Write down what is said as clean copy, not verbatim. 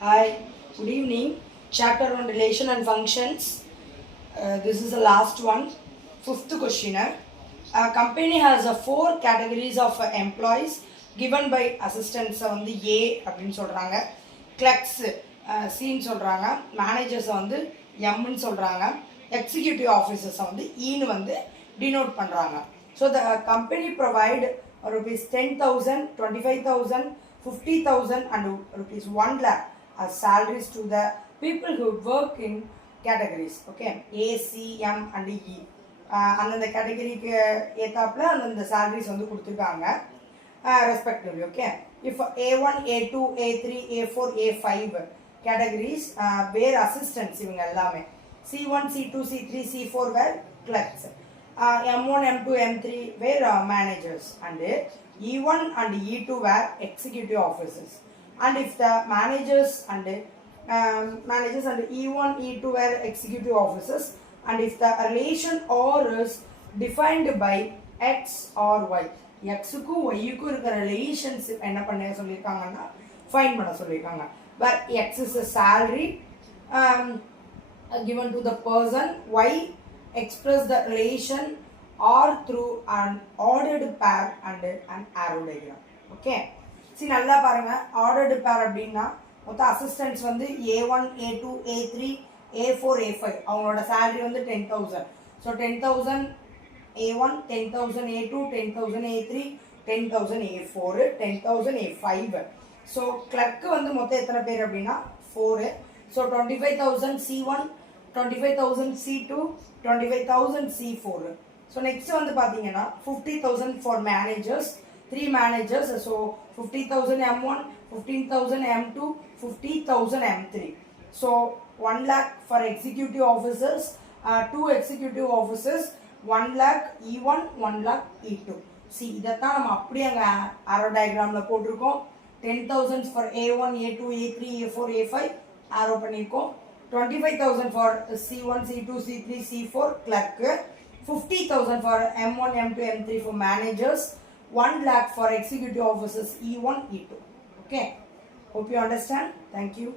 Hi, good evening. Chapter on relation and functions. This is the last one. Fifth questionnaire. A company has four categories of employees given by assistants வந்து A அப்படின்னு சொல்கிறாங்க, கிளர்க்ஸ் சின்னு சொல்கிறாங்க, மேனேஜர்ஸை வந்து எம்னு சொல்கிறாங்க, எக்ஸிக்யூட்டிவ் ஆஃபீஸர்ஸை வந்து ஈன்னு வந்து டினோட் பண்ணுறாங்க. So the company provide rupees 10,000, 25,000, 50,000 and rupees 1 lakh as salaries to the people who work in categories. Okay, A, C, M and E. அந்தந்த கேட்டகரிக்கு ஏற்றாப்புல அந்தந்த சாலரிஸ் வந்து கொடுத்துருக்காங்க respectively. Okay, if A1, A2, A3, A4, A5 categories were assistants இவங்க எல்லாமே. C1, C2, C3, C4 were clerks. M1, M2, M3 were managers, and E1 and E2 were executive officers. And if the managers and E1, E2 were executive officers, and if the relation or is defined by X or Y, Xக்கும் Yக்கும் இருக்கிற ரிலேஷன்ஷிப் என்ன பண்ண சொல்லியிருக்காங்கன்னா ஃபைண்ட் பண்ண சொல்லியிருக்காங்க. Where X is a salary given to the person, Y express the relation or through an ordered pair and an arrow diagram. Okay, see நல்லா பாருங்க. ordered pair அப்படின்னா மொத்த அசிஸ்டன்ட்ஸ் வந்து A1, A2, A3, A4, A5 அவங்களோட salary வந்து 10,000. ஸோ 10,000 A1, 10,000 A2, 10,000 A3, 10,000 A4, 10,000 A5. So clerk வந்து மொத்தம் எத்தனை பேர் அப்படின்னா 4. ஸோ 25,000 C1, 25,000 C2, 25,000 C4. ஸோ நெக்ஸ்ட் வந்து பார்த்தீங்கன்னா 50,000 ஃபார் மேனேஜர்ஸ், 3 மேனேஜர்ஸ். ஸோ 50,000 M1, 15,000 M2, 50,000 M3. So 1 lakh for executive officers, 2 executive officers, 1 lakh E1, 1 lakh E2. C இதைத்தான் நம்ம அப்படியே அங்கே ஆரோ டயக்ராமில் போட்டிருக்கோம். 10,000 for A1, A2, A3, A4, A5 ஆரோ பண்ணியிருக்கோம். 25,000 for C1, C2, C3, C4 clerk, 50,000 for M1, M2, M3 for managers, 1 lakh for executive officers E1, E2. Okay, hope you understand. Thank you.